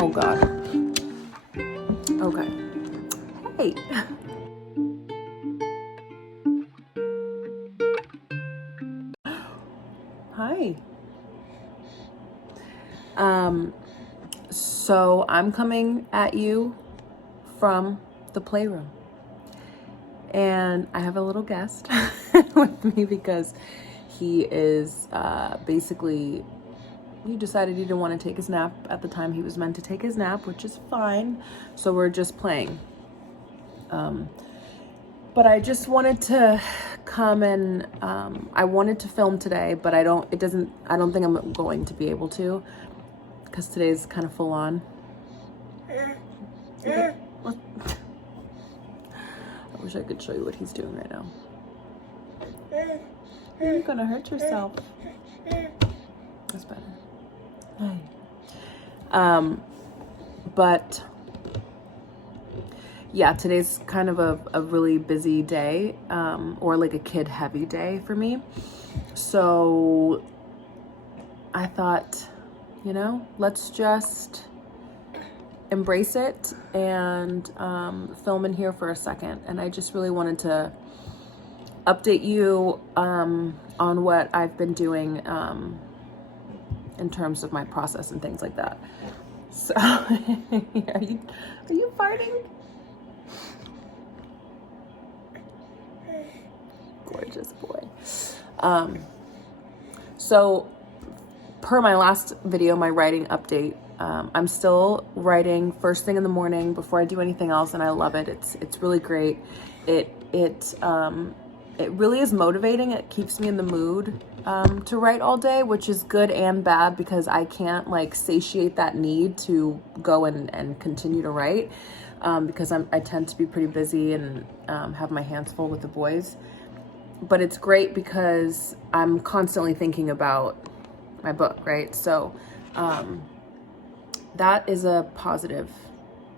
Oh God. Okay. Hey. Hi. So I'm coming at you from the playroom. And I have a little guest with me because he is basically, he decided he didn't want to take his nap at the time he was meant to take his nap, which is fine. So we're just playing. But I just wanted to come and I wanted to film today, but I don't think I'm going to be able to because today's kind of full on. Okay. I wish I could show you what he's doing right now. You're gonna hurt yourself. That's better. Hi. But yeah, today's kind of a really busy day, or like a kid heavy day for me. So I thought, you know, let's just embrace it and film in here for a second. And I just really wanted to update you on what I've been doing in terms of my process and things like that. So are you farting? Gorgeous boy. So per my last video, my writing update, I'm still writing first thing in the morning before I do anything else, and I love it. It's really great. It really is motivating. It keeps me in the mood to write all day, which is good and bad because I can't like satiate that need to go and continue to write because I tend to be pretty busy and have my hands full with the boys. But it's great because I'm constantly thinking about my book, right? So that is a positive,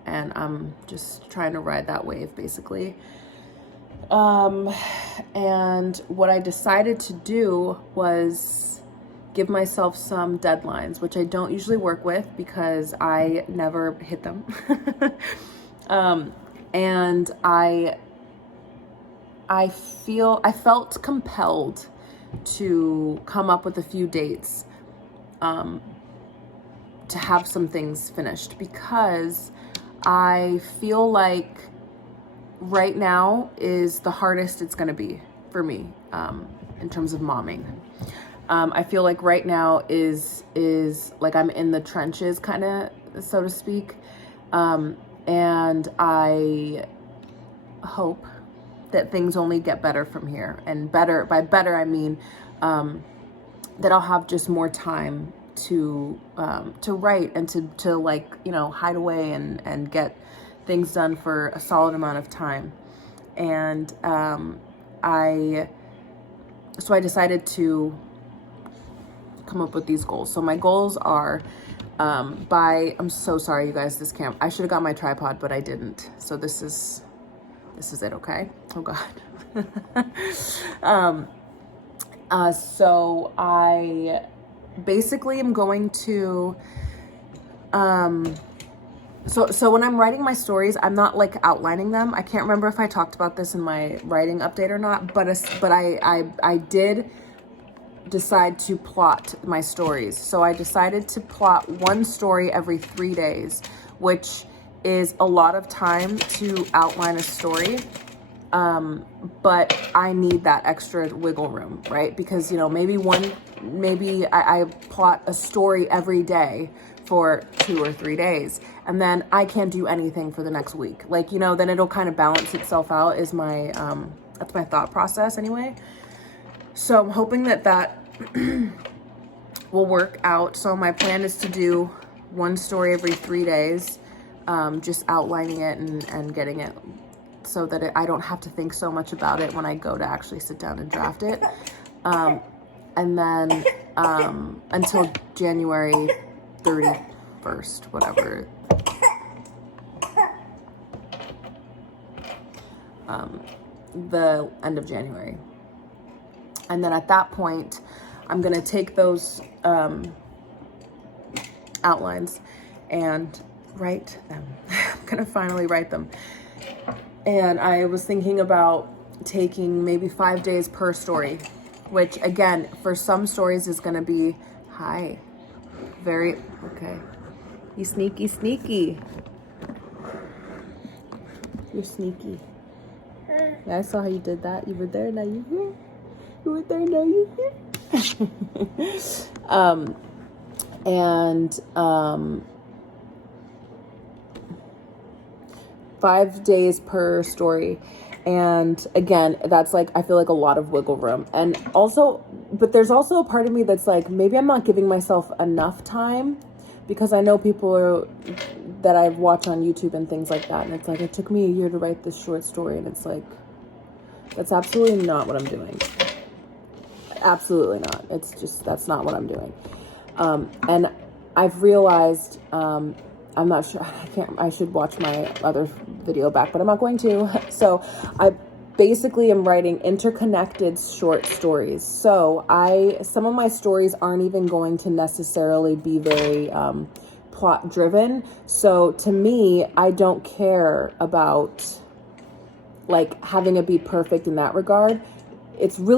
and I'm just trying to ride that wave basically. And what I decided to do was give myself some deadlines, which I don't usually work with because I never hit them. And I felt compelled to come up with a few dates to have some things finished because I feel like right now is the hardest it's going to be for me in terms of momming. I feel like right now is like I'm in the trenches kind of, so to speak. And I hope that things only get better from here, and better, by better, I mean, that I'll have just more time to write and to like, you know, hide away and get things done for a solid amount of time. And I decided to come up with these goals. So my goals are I'm so sorry, you guys, this camp, I should have got my tripod, but I didn't. So this is it, okay? Oh God. So I basically am going to, so when I'm writing my stories, I'm not like outlining them. I can't remember if I talked about this in my writing update or not, but I did decide to plot my stories. So I decided to plot one story every 3 days, which is a lot of time to outline a story. But I need that extra wiggle room, right? Because, you know, maybe I plot a story every day for 2 or 3 days, and then I can't do anything for the next week. Like, you know, then it'll kind of balance itself out is my, that's my thought process anyway. So I'm hoping that will work out. So my plan is to do one story every 3 days, just outlining it and getting it so that I don't have to think so much about it when I go to actually sit down and draft it. And then until January 31st, whatever. The end of January. And then at that point, I'm gonna take those outlines and write them. I'm gonna finally write them. And I was thinking about taking maybe 5 days per story, which again, for some stories is gonna be very, okay. You sneaky, sneaky. You're sneaky. Yeah, I saw how you did that. You were there, now you're here. You were there, now you're here. 5 days per story. And again, that's like, I feel like a lot of wiggle room. And also, but there's also a part of me that's like, maybe I'm not giving myself enough time, because I know people that I've watched on YouTube and things like that. And it's like, it took me a year to write this short story. And it's like, that's absolutely not what I'm doing. Absolutely not. It's just, that's not what I'm doing. And I've realized, I'm not sure, I should watch my other video back, but I'm not going to. So I basically am writing interconnected short stories. So some of my stories aren't even going to necessarily be very plot driven. So to me, I don't care about like having it be perfect in that regard. It's really